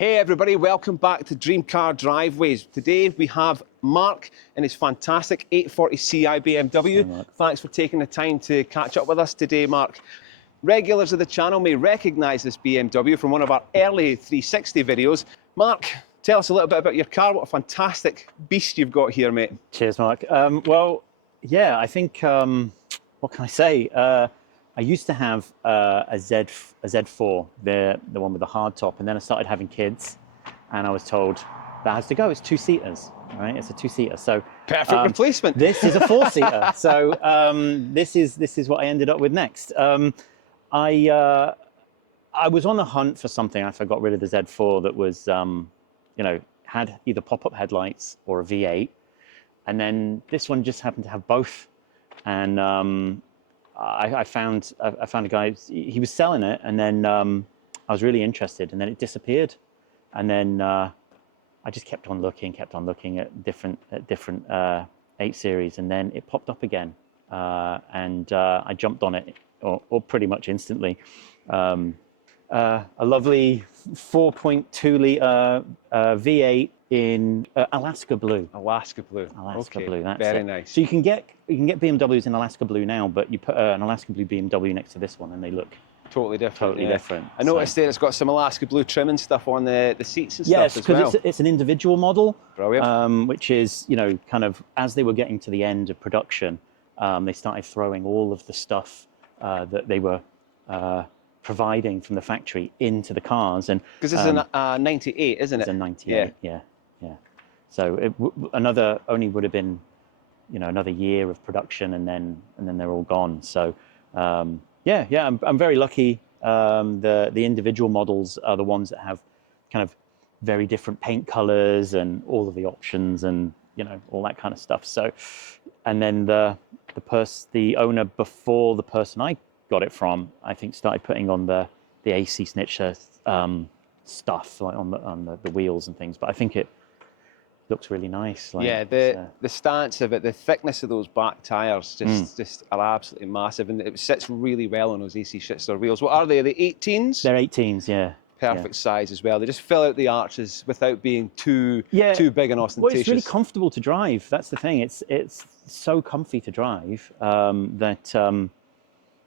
Hey everybody, welcome back to Dream Car Driveways. Today we have Mark in his fantastic 840Ci BMW. Hey, Thanks for taking the time to catch up with us today, Mark. Regulars of the channel may recognise this BMW from one of our early 360 videos. Mark, tell us a little bit about your car. What a fantastic beast you've got here, mate. Cheers, Mark. Well, yeah, I think, what can I say? I used to have a Z4, the one with the hard top, and then I started having kids, and I was told that has to go. It's 2-seaters, right? It's a 2-seater. So Perfect replacement. This is a 4-seater. So this is what I ended up with next. I was on a hunt for something after I got rid of the Z4 that was, you know, had either pop-up headlights or a V8, and then this one just happened to have both, and I found a guy. He was selling it, and then I was really interested, and then it disappeared, and then I just kept on looking at different 8 series, and then it popped up again, and I jumped on it, or pretty much instantly. A lovely 4.2 litre V8 in Alaska blue. Alaska blue. Alaska blue. That's very it. nice. So you can get BMWs in Alaska blue now, but you put an Alaska blue BMW next to this one, and they look totally different. Totally different. I noticed there it's got some Alaska blue trim and stuff on the seats and stuff as well. Yes, because it's an individual model. Brilliant. Which is, you know, kind of as they were getting to the end of production, they started throwing all of the stuff that they were providing from the factory into the cars, and because it's a 98, isn't it? It's a 98. Yeah. So it only would have been, you know, another year of production, and then they're all gone. So I'm very lucky. The individual models are the ones that have kind of very different paint colors and all of the options, and you know, all that kind of stuff. So, and then the owner before the person I got it from, I think, started putting on the AC snitcher stuff, like on the wheels and things. But I think it looks really nice. Like, yeah, the stance of it, the thickness of those back tyres just are absolutely massive, and it sits really well on those AC snitcher wheels. What are they? Are they 18s? They're 18s, yeah. Perfect size as well. They just fill out the arches without being too big and ostentatious. Well, it's really comfortable to drive. That's the thing. It's so comfy to drive that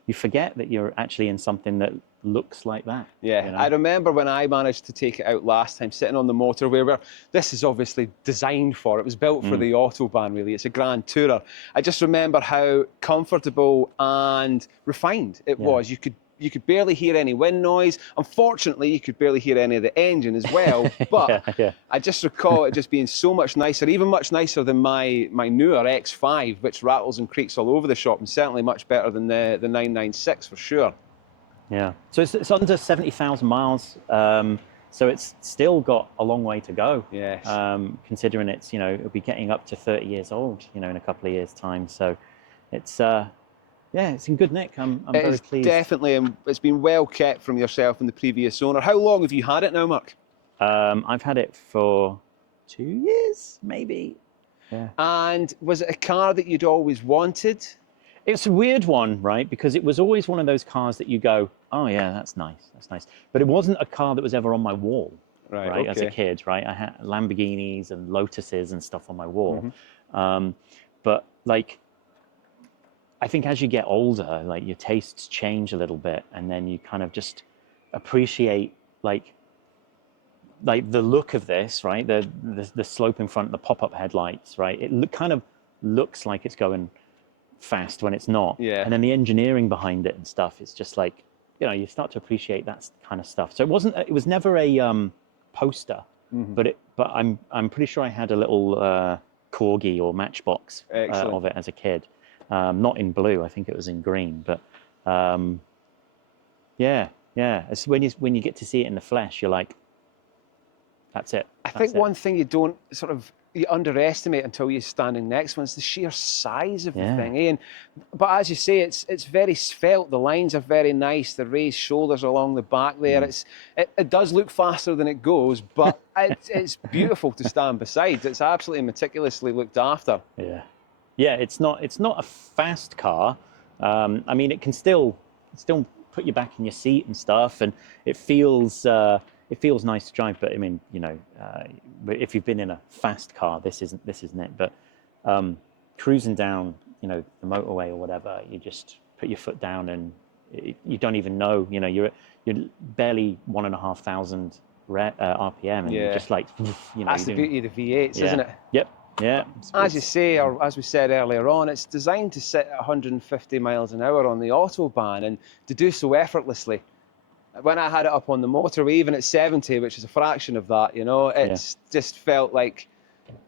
you forget that you're actually in something that looks like that. Yeah, you know? I remember when I managed to take it out last time, sitting on the motorway, where this is obviously designed for, it was built for the Autobahn, really. It's a Grand Tourer. I just remember how comfortable and refined it was. You could barely hear any wind noise. Unfortunately, you could barely hear any of the engine as well. But I just recall it just being so much nicer, even much nicer than my newer X5, which rattles and creaks all over the shop, and certainly much better than the 996 for sure. Yeah. So it's under 70,000 miles. So it's still got a long way to go. Yes. Considering it's, you know, it'll be getting up to 30 years old, you know, in a couple of years' time. So it's yeah, it's in good nick. I'm very pleased. Definitely, and it's been well kept from yourself and the previous owner. How long have you had it now, Mark? I've had it for 2 years, maybe. Yeah. And was it a car that you'd always wanted? It's a weird one, right? Because it was always one of those cars that you go, oh yeah, that's nice, that's nice. But it wasn't a car that was ever on my wall, right? Okay. As a kid, right? I had Lamborghinis and Lotuses and stuff on my wall. But like, I think as you get older, like your tastes change a little bit, and then you kind of just appreciate like the look of this, right? The slope in front, the pop-up headlights, right? It kind of looks like it's going fast when it's not. Yeah. And then the engineering behind it and stuff, it's just like, you know, you start to appreciate that kind of stuff. So it was never a poster, but I'm pretty sure I had a little Corgi or Matchbox of it as a kid. Not in blue, I think it was in green, but yeah. It's when you get to see it in the flesh, you're like, that's it. I think one thing you underestimate until you're standing next to one is the sheer size of the thing. But as you say, it's very svelte. The lines are very nice. The raised shoulders along the back there. It does look faster than it goes, but it's beautiful to stand beside. It's absolutely meticulously looked after. Yeah, it's not a fast car. I mean, it can still put you back in your seat and stuff, and it feels it feels nice to drive. But I mean, if you've been in a fast car, this isn't it. But cruising down, the motorway or whatever, you just put your foot down and you don't even know. You're barely 1,500 RPM, and you're just like, That's the beauty of the V8s, isn't it? Yep. Yeah. As you say, or as we said earlier on, it's designed to sit at 150 miles an hour on the Autobahn and to do so effortlessly. When I had it up on the motorway, even at 70, which is a fraction of that, it's just felt like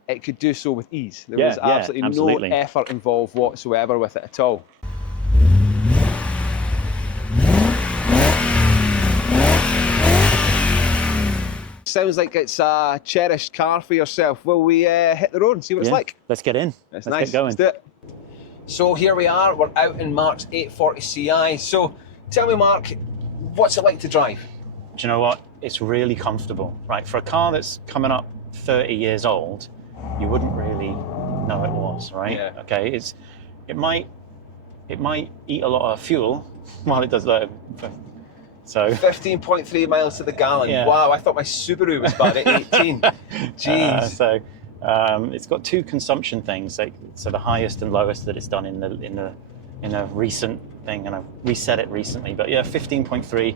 it could do so with ease. There was absolutely no effort involved whatsoever with it at all. Sounds like it's a cherished car for yourself. Will we hit the road and see what it's like? Let's get in. Let's get going. Let's do it. So here we are. We're out in Mark's 840Ci. So tell me, Mark, what's it like to drive? Do you know what? It's really comfortable, right? For a car that's coming up 30 years old, you wouldn't really know it was, right? Yeah. Okay. It might eat a lot of fuel while it does that. So 15.3 miles to the gallon. Yeah. Wow, I thought my Subaru was bad at 18. Jeez. It's got two consumption things. So the highest and lowest that it's done in a recent thing, and I've reset it recently. But yeah, 15.3.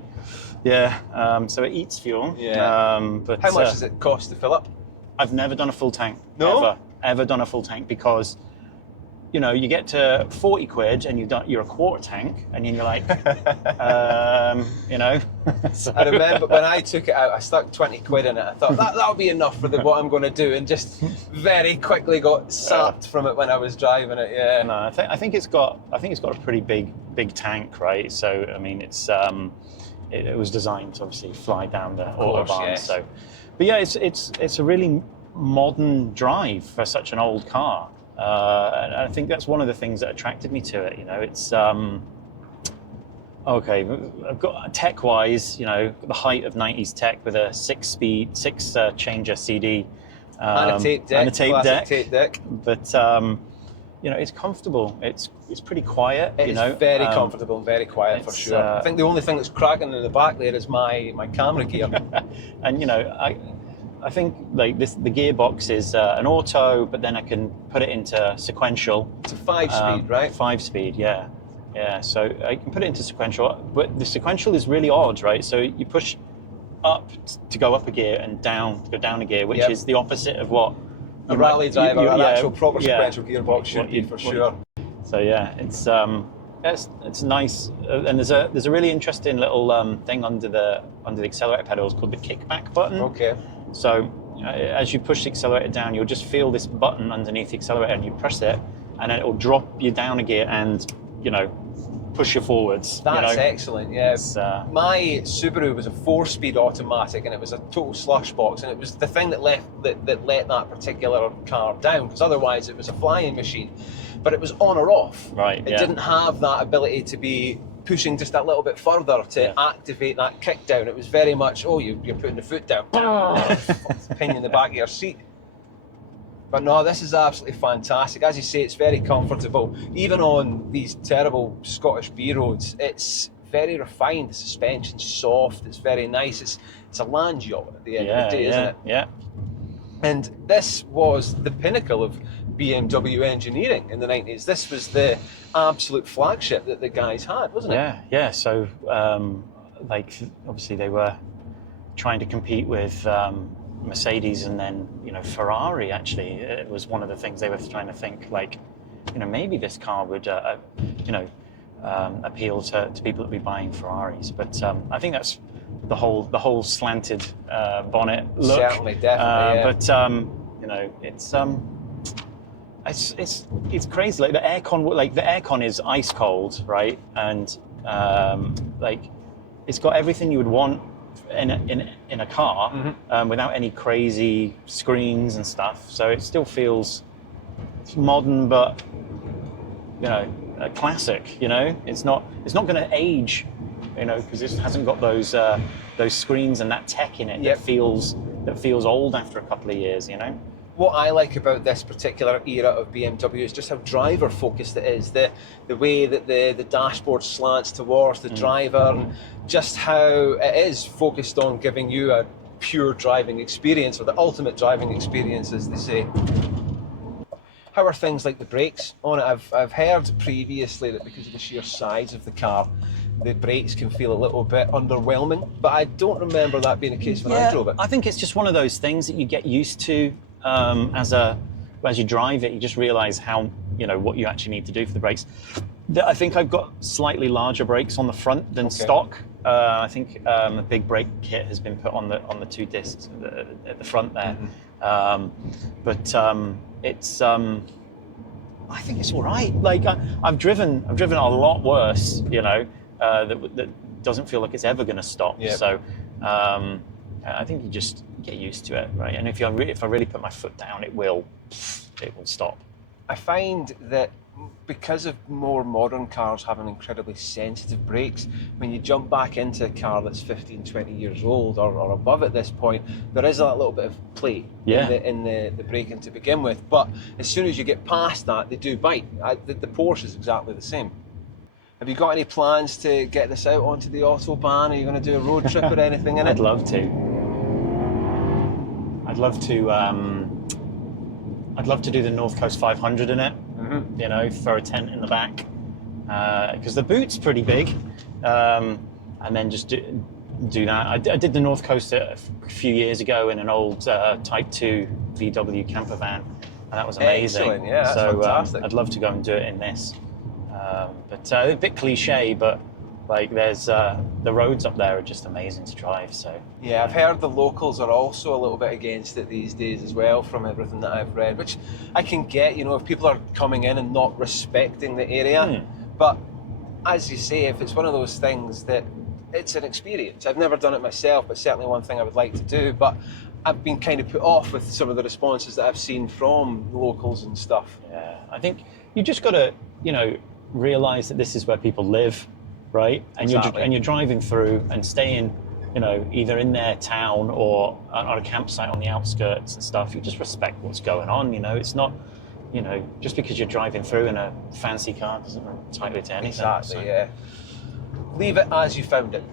Yeah. So it eats fuel. Yeah. But how much does it cost to fill up? I've never done a full tank. No? Ever done a full tank, because you get to 40 quid and you're a quarter tank, and then you're like, So. I remember when I took it out, I stuck 20 quid in it. I thought that'll be enough for what I'm going to do, and just very quickly got sapped from it when I was driving it. Yeah. No, I think it's got a pretty big tank, right? So I mean, it was designed to obviously fly down the Autobahn. Yes. So, but yeah, it's a really modern drive for such an old car. And I think that's one of the things that attracted me to it. It's okay. I've got tech-wise, the height of 90s tech with a six-changer CD And a tape deck. And a tape deck. But it's comfortable. It's pretty quiet. It's very comfortable and very quiet for sure. I think the only thing that's cracking in the back there is my camera gear. And I think like the gearbox is an auto, but then I can put it into sequential. It's a 5-speed, right? 5-speed, yeah. So I can put it into sequential, but the sequential is really odd, right? So you push up to go up a gear and down to go down a gear, which is the opposite of what a rally driver, an actual proper sequential gearbox should be, for sure. So yeah, it's nice, and there's a really interesting little thing under the accelerator pedals called the kickback button. Okay. So as you push the accelerator down, you'll just feel this button underneath the accelerator, and you press it, and then it will drop you down a gear and push you forwards. That's excellent. Yeah. My Subaru was a 4-speed automatic, and it was a total slush box, and it was the thing that let that particular car down, because otherwise it was a flying machine. But it was on or off. Right. It didn't have that ability to be pushing just a little bit further to activate that kick down. It was very much, you're putting the foot down, pin you in the back of your seat. But no, this is absolutely fantastic. As you say, it's very comfortable. Even on these terrible Scottish B roads, it's very refined. The suspension's soft. It's very nice. It's a land yacht at the end of the day, isn't it? Yeah. And this was the pinnacle of BMW engineering in the 90s. This was the absolute flagship that the guys had, wasn't it? Yeah. So, obviously they were trying to compete with Mercedes, and then Ferrari. Actually, it was one of the things they were trying to think, maybe this car would appeal to people that would be buying Ferraris. But I think that's the whole slanted bonnet look. Certainly, definitely. It's crazy. Like the aircon is ice cold, right? And it's got everything you would want in a car, without any crazy screens and stuff. So it still feels modern, but a classic. It's not going to age, because it hasn't got those screens and that tech in it that feels old after a couple of years. What I like about this particular era of BMW is just how driver focused it is. The way that the dashboard slants towards the driver, and just how it is focused on giving you pure driving experience, or the ultimate driving experience, as they say. How are things like the brakes on it? I've heard previously that because of the sheer size of the car, the brakes can feel a little bit underwhelming, but I don't remember that being the case when I drove it. I think it's just one of those things that you get used to as you drive it. You just realise how, what you actually need to do for the brakes. I think I've got slightly larger brakes on the front than stock. I think a big brake kit has been put on the two discs at the front there. But it's I think it's all right. Like I've driven a lot worse, that doesn't feel like it's ever going to stop. Yep. So I think you just get used to it, right? And if I really put my foot down, it will stop. I find that because of more modern cars having incredibly sensitive brakes, when you jump back into a car that's 15, 20 years old or above at this point, there is that little bit of play in the braking to begin with. But as soon as you get past that, they do bite. The Porsche is exactly the same. Have you got any plans to get this out onto the Autobahn? Are you going to do a road trip or anything in it? I'd love to. I'd love to do the North Coast 500 in it. Throw a tent in the back, because the boot's pretty big, and then just do that. I did the North Coast a few years ago in an old Type 2 VW camper van, and that was amazing. Excellent, yeah, that's fantastic. I'd love to go and do it in this, but a bit cliche, but like there's the roads up there are just amazing to drive. So yeah, I've heard the locals are also a little bit against it these days as well, from everything that I've read, which I can get, if people are coming in and not respecting the area. But as you say, if it's one of those things that it's an experience, I've never done it myself, but certainly one thing I would like to do. But I've been kind of put off with some of the responses that I've seen from locals and stuff. Yeah, I think you just got to, realise that this is where people live. Right, and exactly. you're driving through and staying, either in their town or on a campsite on the outskirts and stuff. You just respect what's going on. It's not, just because you're driving through in a fancy car doesn't entitle you to anything. Exactly. So. Yeah. Leave it as you found it.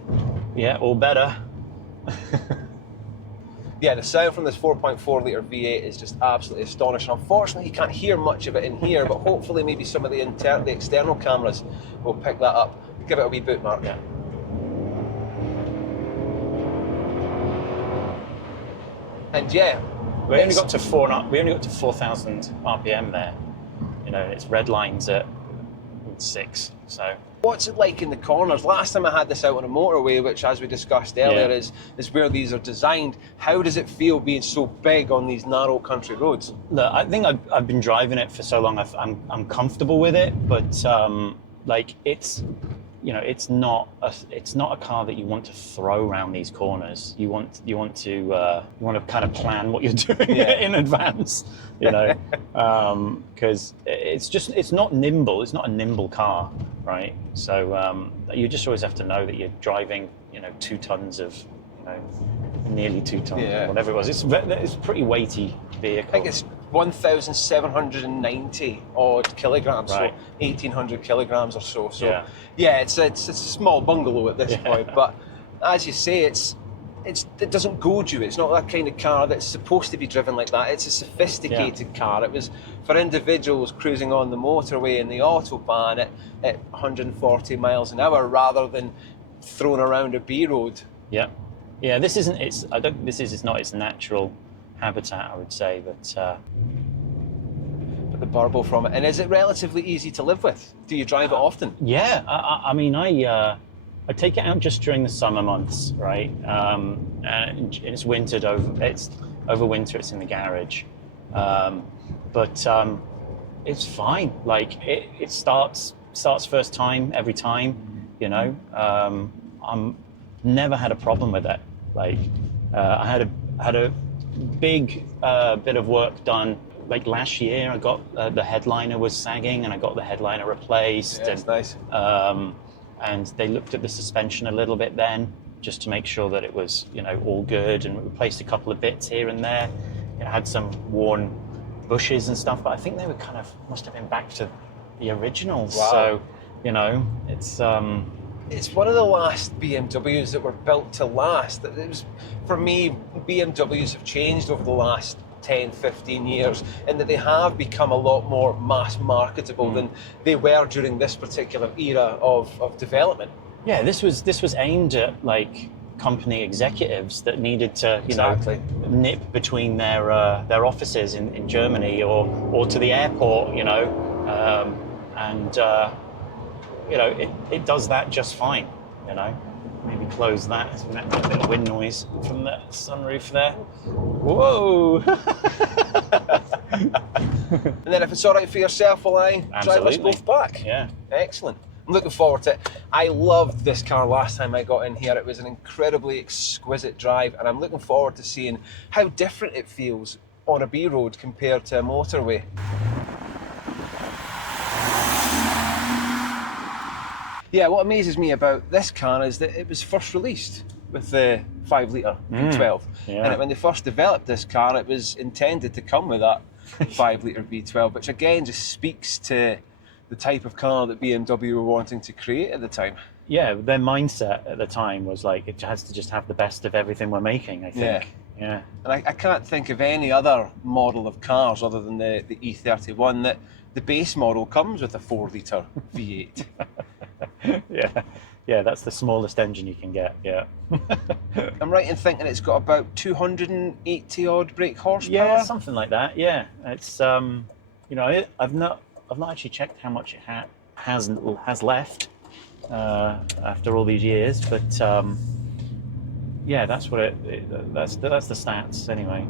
Yeah, or better. Yeah, the sound from this 4.4 litre V8 is just absolutely astonishing. Unfortunately, you can't hear much of it in here, but hopefully maybe some of the external cameras will pick that up. Give it a wee boot, Mark. Yeah. And yeah, we only got to 4,000 RPM there. It's red lines at 6. So what's it like in the corners? Last time I had this out on a motorway, which, as we discussed earlier, is where these are designed. How does it feel being so big on these narrow country roads? Look, I think I've been driving it for so long. I'm comfortable with it, but it's. It's not a car that you want to throw around these corners. You want to kind of plan what you're doing in advance, because it's not nimble. It's not a nimble car, right? So you just always have to know that you're driving, 2 tons of, nearly 2 tons, whatever it was. It's a pretty weighty vehicle. I think it's 1,790 odd kilograms, right. So 1,800 kilograms or so. So yeah, it's a small bungalow at this point. But as you say, it doesn't goad you. It's not that kind of car that's supposed to be driven like that. It's a sophisticated car. It was for individuals cruising on the motorway in the Autobahn at 140 miles an hour rather than thrown around a B road. Yeah. Yeah, this isn't not its natural habitat, I would say, but the burble from it. And is it relatively easy to live with? Do you drive it often? Yeah, I mean, I take it out just during the summer months, right? And it's wintered over. It's over winter. It's in the garage, but it's fine. Like it starts first time every time. I'm never had a problem with it. Like I had a big bit of work done. Like last year, I got the headliner was sagging, and I got the headliner replaced. Yeah, that's nice. And they looked at the suspension a little bit then, just to make sure that it was, all good, and replaced a couple of bits here and there. It had some worn bushes and stuff, but I think they must have been back to the originals. Wow. So, it's it's one of the last BMWs that were built to last. It was, for me, BMWs have changed over the last 10, 15 years, in that they have become a lot more mass marketable than they were during this particular era of development. Yeah, this was aimed at like company executives that needed to, Exactly. nip between their offices in Germany or to the airport, and it does that just fine, Maybe close that. It's a bit of wind noise from the sunroof there. Whoa! And then if it's all right for yourself, will I drive us both back? Yeah. Excellent. I'm looking forward to it. I loved this car last time I got in here. It was an incredibly exquisite drive, and I'm looking forward to seeing how different it feels on a B road compared to a motorway. Yeah, what amazes me about this car is that it was first released with the 5-litre V12. Yeah. And when they first developed this car, it was intended to come with that 5-litre V12, which again just speaks to the type of car that BMW were wanting to create at the time. Yeah, their mindset at the time was like, it has to just have the best of everything we're making, I think. Yeah. And I can't think of any other model of cars other than the E31 that the base model comes with a 4-litre V8. Yeah, that's the smallest engine you can get. Yeah. I'm right in thinking it's got about 280 odd brake horsepower. Yeah, something like that. Yeah, it's I've not actually checked how much it has left after all these years, but yeah, that's what that's the stats anyway.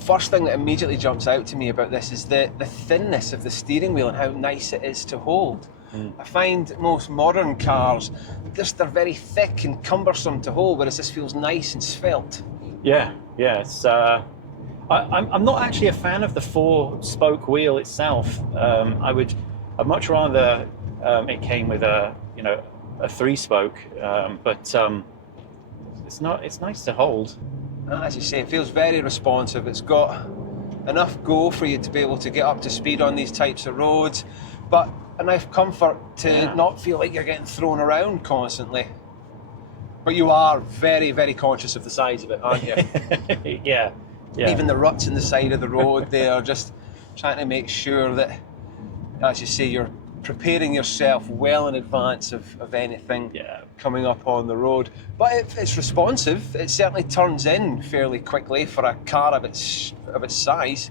First thing that immediately jumps out to me about this is the thinness of the steering wheel and how nice it is to hold. I find most modern cars, they're very thick and cumbersome to hold, whereas this feels nice and svelte. Yeah, it's. I'm not actually a fan of the 4-spoke wheel itself. I'd much rather it came with a 3-spoke, but it's nice to hold. As you say, it feels very responsive. It's got enough go for you to be able to get up to speed on these types of roads, but enough comfort to not feel like you're getting thrown around constantly. But you are very, very conscious of the size of it, aren't you? Yeah. Even the ruts in the side of the road, they are just trying to make sure that, as you say, you're preparing yourself well in advance of anything coming up on the road. But it's responsive. It certainly turns in fairly quickly for a car of its size.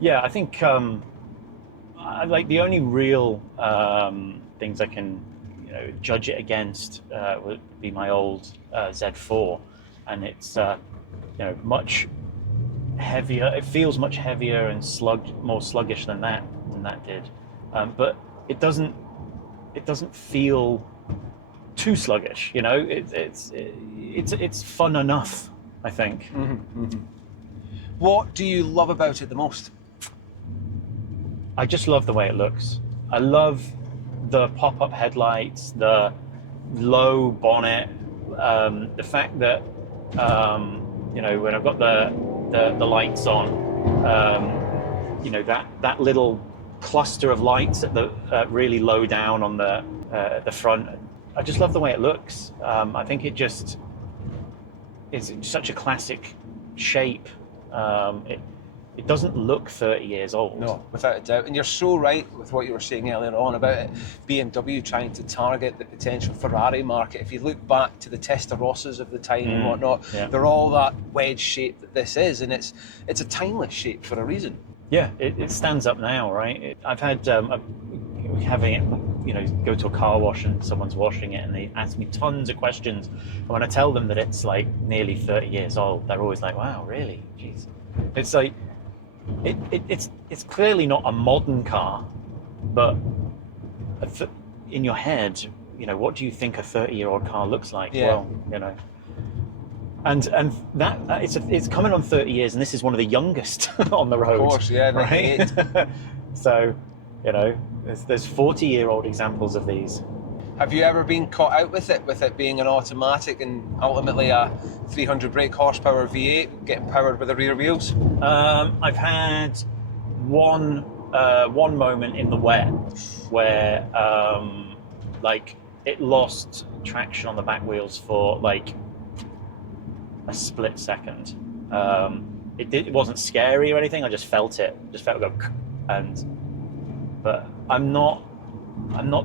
Yeah, I think like the only real things I can judge it against would be my old Z4, and it's much heavier. It feels much heavier and more sluggish than that did, but it doesn't feel too sluggish. It's fun enough, I think. What do you love about it the most? I just love the way it looks. I love the pop-up headlights, the low bonnet, the fact that when I've got the lights on, that little cluster of lights at the really low down on the front. I just love the way it looks. I think it just is such a classic shape. It doesn't look 30 years old. No, without a doubt. And you're so right with what you were saying earlier on about it, BMW trying to target the potential Ferrari market. If you look back to the Testarossas of the time and whatnot, they're all that wedge shape that this is, and it's a timeless shape for a reason. Yeah, it stands up now, right? I've had having it, go to a car wash and someone's washing it and they ask me tons of questions. And when I tell them that it's like nearly 30 years old, they're always like, wow, really? Jeez. It's like, it's clearly not a modern car, but in your head, what do you think a 30-year-old car looks like? Yeah. Well, and that it's coming on 30 years, and this is one of the youngest on the road. Of course, yeah, right. So, there's 40-year-old examples of these. Have you ever been caught out with it being an automatic and ultimately a 300 brake horsepower V8 getting powered with the rear wheels? I've had one moment in the wet where it lost traction on the back wheels for like a split second. It wasn't scary or anything. I just felt it. Just felt it go, but I'm not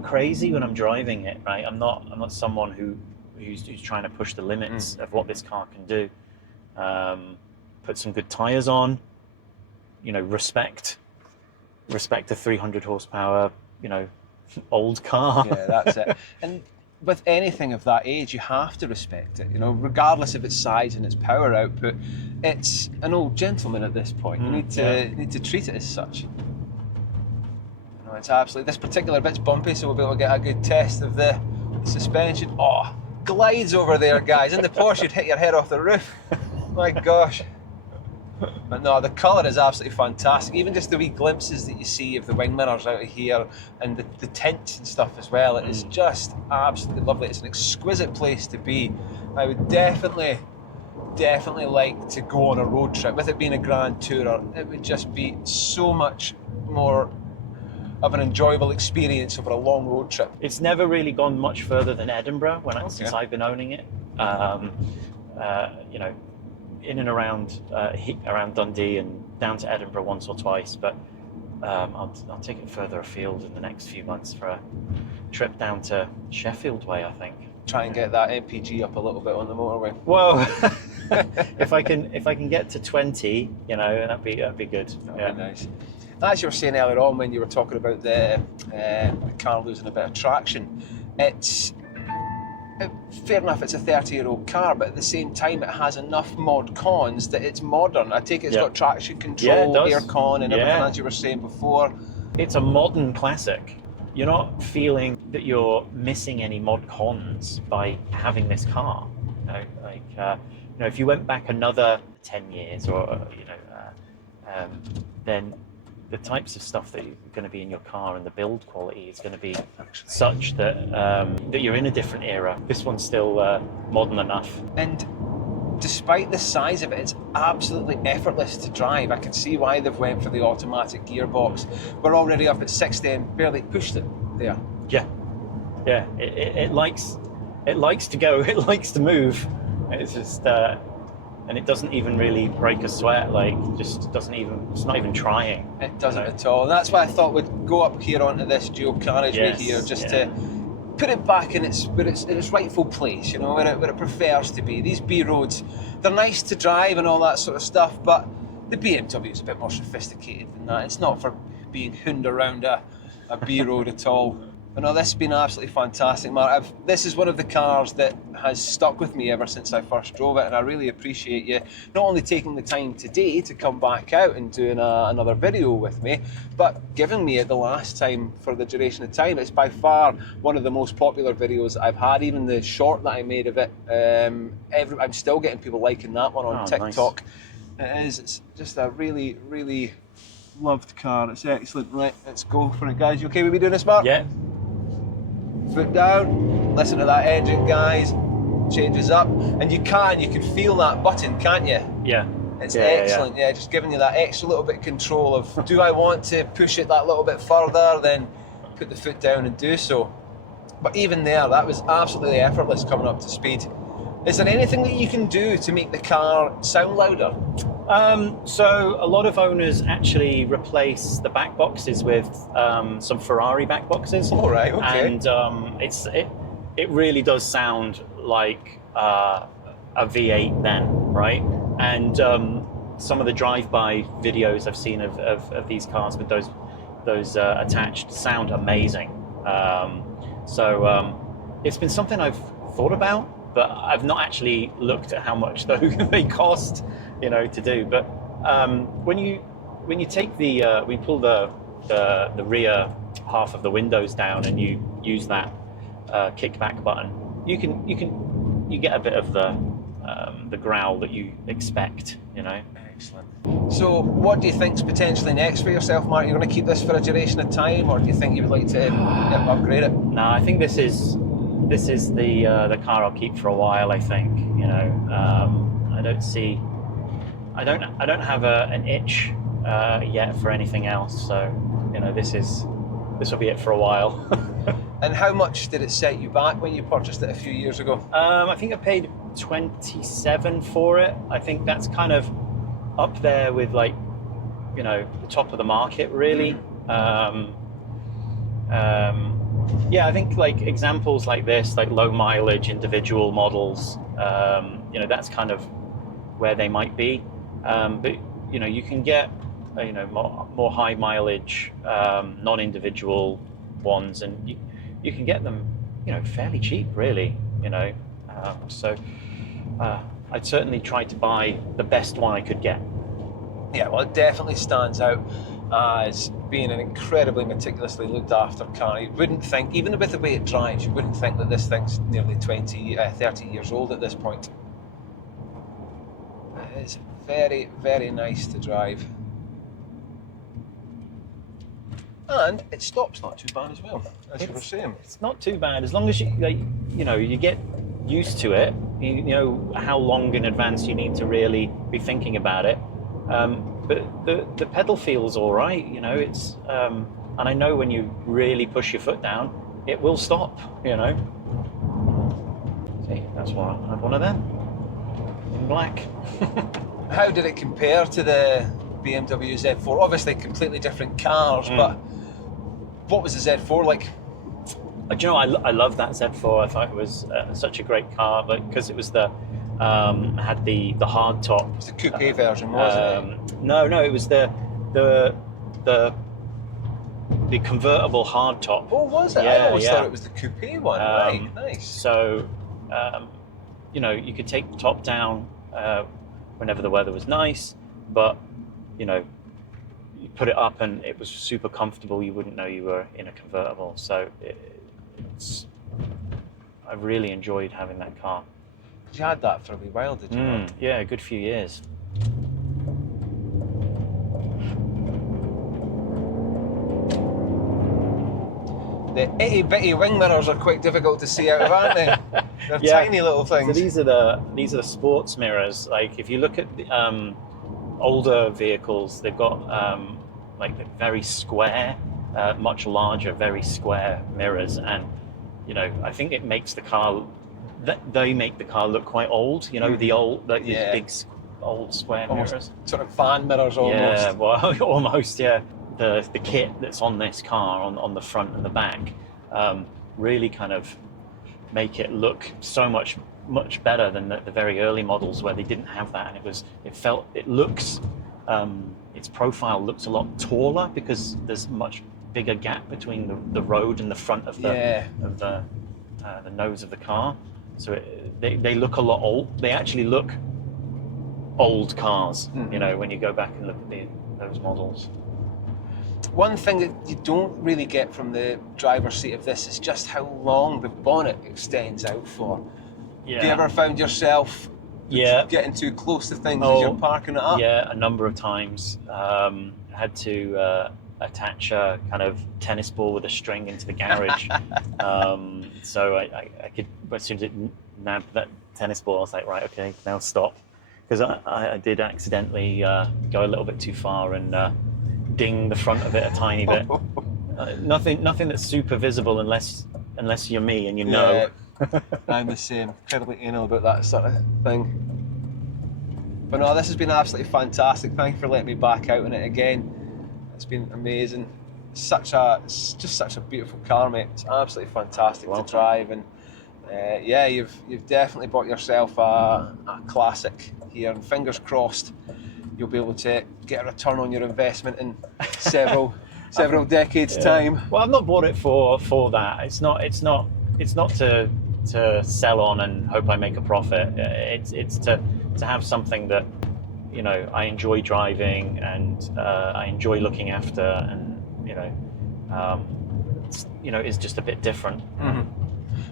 crazy when I'm driving it, right? I'm not someone who's trying to push the limits of what this car can do. Put some good tires on, respect a 300 horsepower, old car. Yeah, that's it. And with anything of that age, you have to respect it, regardless of its size and its power output. It's an old gentleman at this point. You need to treat it as such. It's absolutely, this particular bit's bumpy, so we'll be able to get a good test of the suspension. Oh, glides over there, guys. In the Porsche, you'd hit your head off the roof. My gosh. But no, the colour is absolutely fantastic. Even just the wee glimpses that you see of the wing mirrors out of here and the tints and stuff as well, it is just absolutely lovely. It's an exquisite place to be. I would definitely like to go on a road trip. With it being a Grand Tourer, it would just be so much more of an enjoyable experience over a long road trip. It's never really gone much further than Edinburgh since I've been owning it. In and around Dundee and down to Edinburgh once or twice, but I'll take it further afield in the next few months for a trip down to Sheffield way, I think. Try and get that MPG up a little bit on the motorway. Well, if I can get to 20, that'd be good. That'd be nice. As you were saying earlier on when you were talking about the car losing a bit of traction, it's fair enough, it's a 30-year-old car, but at the same time it has enough mod cons that it's modern. I take it it's got traction control, aircon and everything, as you were saying before. It's a modern classic. You're not feeling that you're missing any mod cons by having this car. If you went back another 10 years then the types of stuff that you're going to be in your car and the build quality is going to be such that that you're in a different era. This one's still modern enough. And despite the size of it, it's absolutely effortless to drive. I can see why they've went for the automatic gearbox. We're already up at 60 and barely pushed it there. Yeah. It likes to go. It likes to move. It's just. And it doesn't even really break a sweat, it's not even trying. It doesn't at all. And that's why I thought we'd go up here onto this dual carriageway here, just to put it back in its rightful place, where it prefers to be. These B roads, they're nice to drive and all that sort of stuff, but the BMW is a bit more sophisticated than that. It's not for being hooned around a B road at all. But no, this has been absolutely fantastic, Mark. This is one of the cars that has stuck with me ever since I first drove it, and I really appreciate you not only taking the time today to come back out and doing another video with me, but giving me it the last time for the duration of time. It's by far one of the most popular videos I've had. Even the short that I made of it, I'm still getting people liking that one on TikTok. Nice. It's just a really, really loved car. It's excellent. Right, let's go for it, guys. You okay with me doing this, Mark? Yeah. Foot down, listen to that engine, guys. Changes up, and you can feel that button, can't you? Yeah. It's excellent. Yeah, just giving you that extra little bit of control of, do I want to push it that little bit further, then put the foot down and do so. But even there, that was absolutely effortless coming up to speed. Is there anything that you can do to make the car sound louder? So a lot of owners actually replace the back boxes with some Ferrari back boxes. All right, okay. And it really does sound like a V8 then, right? And some of the drive-by videos I've seen of these cars with those attached sound amazing. It's been something I've thought about, but I've not actually looked at how much they cost, to do. But when you take we pull the rear half of the windows down and you use that kickback button, you get a bit of the growl that you expect, Excellent. So what do you think's potentially next for yourself, Mark? You're going to keep this for a duration of time, or do you think you would like to upgrade it? No, I think this is the car I'll keep for a while. I think, I don't have an itch yet for anything else. So, this is this will be it for a while. And how much did it set you back when you purchased it a few years ago? I think I paid 27 for it. I think that's kind of up there with like, you know, the top of the market really. Yeah, I think like examples like this, like low mileage individual models, you know, that's kind of where they might be. But you know, you can get you know, more high mileage non-individual ones, and you can get them, you know, fairly cheap really, you know. So I'd certainly try to buy the best one I could get. Yeah, well, it definitely stands out as being an incredibly meticulously looked after car. You wouldn't think, even with the way it drives, you wouldn't think that this thing's nearly 30 years old at this point. It's very, very nice to drive. And it stops not too bad as well, as you were saying. It's not too bad, as long as you, like, you know, you get used to it. You know how long in advance you need to really be thinking about it. But the pedal feels all right, you know. It's and I know when you really push your foot down, it will stop, you know. See, that's why I have one of them in black. How did it compare to the BMW Z4? Obviously, completely different cars, but what was the Z4 like? Do you know, I love that Z4. I thought it was such a great car, but because it was the had the hard top. It was the coupe version, wasn't it? No, it was the convertible hard top. Oh, was it? Yeah, I always thought it was the coupe one. Right, nice. So, you know, you could take the top down whenever the weather was nice, but you know, you put it up and it was super comfortable. You wouldn't know you were in a convertible. So I really enjoyed having that car. You had that for a wee while, did you? Yeah, a good few years. The itty-bitty wing mirrors are quite difficult to see out of, aren't they? They're tiny little things. So these are the sports mirrors. Like if you look at the, older vehicles, they've got like the very square, much larger, very square mirrors, and you know, I think it makes the car. They make the car look quite old. You know, the old, like these big, old square mirrors. Sort of van mirrors almost. Yeah, well, almost. Yeah. The kit that's on this car on the front and the back really kind of make it look so much better than the very early models where they didn't have that, and it looks its profile looks a lot taller because there's much bigger gap between the road and the front of the nose of the car, so they look a lot old. They actually look old cars, you know, when you go back and look at those models. One thing that you don't really get from the driver's seat of this is just how long the bonnet extends out for. Yeah. Have you ever found yourself getting too close to things as you're parking it up? Yeah, a number of times. Had to attach a kind of tennis ball with a string into the garage. So I could, as soon as it nabbed that tennis ball, I was like, right, okay, now stop. Because I did accidentally go a little bit too far and ding the front of it a tiny bit. Nothing that's super visible unless you're me and you know. Yeah, I'm the same. Incredibly anal about that sort of thing. But no, this has been absolutely fantastic. Thank you for letting me back out on it again. It's been amazing. It's just such a beautiful car, mate. It's absolutely fantastic to drive, and yeah, you've definitely bought yourself a classic here. And fingers crossed, you'll be able to get a return on your investment in several decades' time. Well, I've not bought it for that. It's not to sell on and hope I make a profit. It's to have something that, you know, I enjoy driving and I enjoy looking after, and it's just a bit different.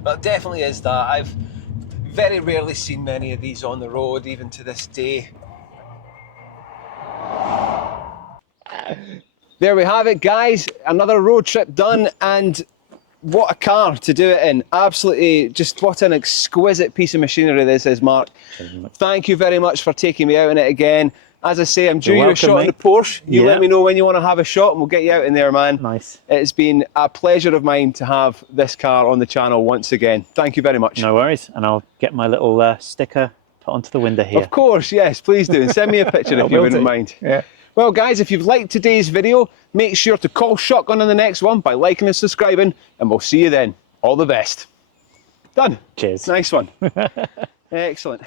Well, it definitely is that. I've very rarely seen many of these on the road, even to this day. There we have it, guys. Another road trip done, and what a car to do it in. Absolutely, just what an exquisite piece of machinery this is, Mark. Thank you very much for taking me out in it again. As I say, I'm due You're you a welcome, shot in the mate. Porsche. You Yeah. let me know when you want to have a shot and we'll get you out in there, man. Nice. It's been a pleasure of mine to have this car on the channel once again. Thank you very much. No worries. And I'll get my little sticker put onto the window here. Of course, yes, please do. And send me a picture if you will wouldn't do. mind. Yeah. Well, guys, if you've liked today's video, make sure to call shotgun on the next one by liking and subscribing, and we'll see you then. All the best. Done. Cheers. Nice one. Excellent.